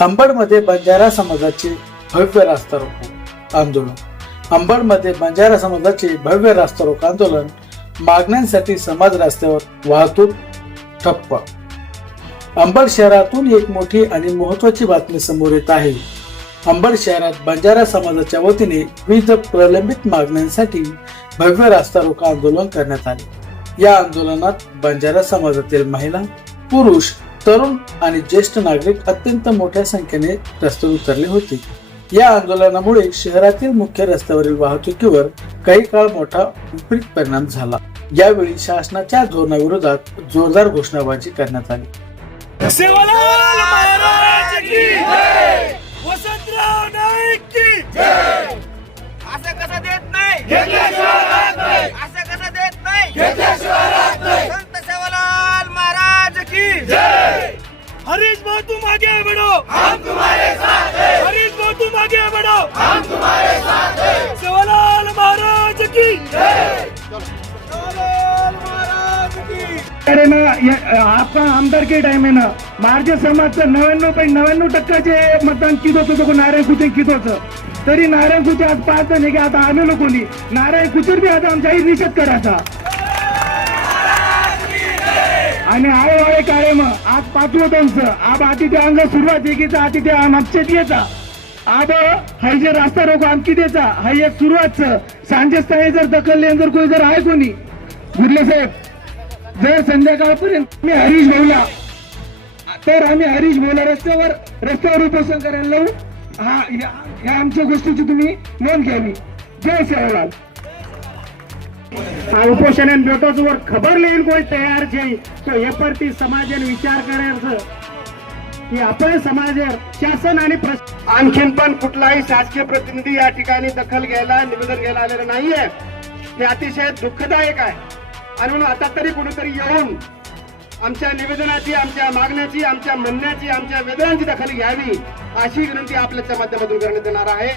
अंबडमध्ये बंजारा समाजाचे भव्य रास्ता रोको आंदोलन. अंबडमध्ये बंजारा समाजाचे भव्य रास्ता रोको आंदोलन. मागण्यांसाठी समाज रस्त्यावर, वाहतूक ठप्प. अंबड शहरातून एक मोठी आणि महत्वाची बातमी समोर येत आहे. अंबड शहरात बंजारा समाजाच्या वतीने विविध प्रलंबित मागण्यांसाठी भव्य रास्ता रोको आंदोलन करण्यात आले. या आंदोलनात बंजारा समाजातील महिला, पुरुष, तरुण आणि ज्येष्ठ नागरिक अत्यंत मोठ्या संख्येने रस्त्यावर उतरले होते. या आंदोलनामुळे शहरातील मुख्य रस्त्यावरील वाहतुकीवर काही काळ मोठा विपरीत परिणाम झाला. यावेळी शासनाच्या धोरणाविरोधात जोरदार घोषणाबाजी करण्यात आली. सेवालाल महाराज की जय, वसंतराव नाईक की जय. असं कसं देत नाही, घेतल्याशिवाय राहत नाही, असं कसं देत नाही, घेतल्याशिवाय राहत नाही. संत सेवालाल महाराज की जय. हरीश भाऊ तुम आगे बढ़ो, हम तुम्हारे साथ हैं. हरीश भाऊ तुम आगे बढ़ो, हम तुम्हारे साथ हैं. सेवालाल महाराज की जय. सेवालाल महाराज की अरे ना आपका आमदार के टाइम है ना मार्ज समाजचं 99.99% जे मतदान किती होतं नारायण कुचे किती होतं. तरी नारायण कुचे आज पाहत नाही की आता आम्ही लोकांनी नारायण कुचेर बी आता आमचा निषेध करायचा. आणि आळे काळे मग आज पाचवं त्यांचं आब आती त्या अंग सुरुवात एकीचा आती त्या मागच्या द्यायचा आब हा जे रास्ता रोको आमची द्यायचा हा एक सुरुवातच. सांजेस्थानी जर दखल जर कोणी जर आहे कोणी गुरले साहेब जर संध्याकाळपर्यंत मी हरीश भाऊला तर आम्ही हरीश भाऊला रस्त्यावर उपोषण करायला लावू. ह्या आमच्या गोष्टीची तुम्ही नोंद घ्यावी. जय सेवालाल. उपोषण वर खबर लेन कोई तयार છે તો એ પરથી સમાજને વિચાર करायचं की आपण समाजावर शासन आणि आणखीन पण कुठलाही शासकीय प्रतिनिधी या ठिकाणी दखल घ्यायला निवेदन घ्यायला आलेलं नाहीये. हे अतिशय दुःखदायक आहे. आणि म्हणून आता तरी कुठेतरी येऊन आमच्या निवेदनाची, आमच्या मागण्याची, आमच्या म्हणण्याची, आमच्या वेदनांची दखल घ्यावी अशी विनंती आपल्याच्या माध्यमातून करण्यात येणार आहे.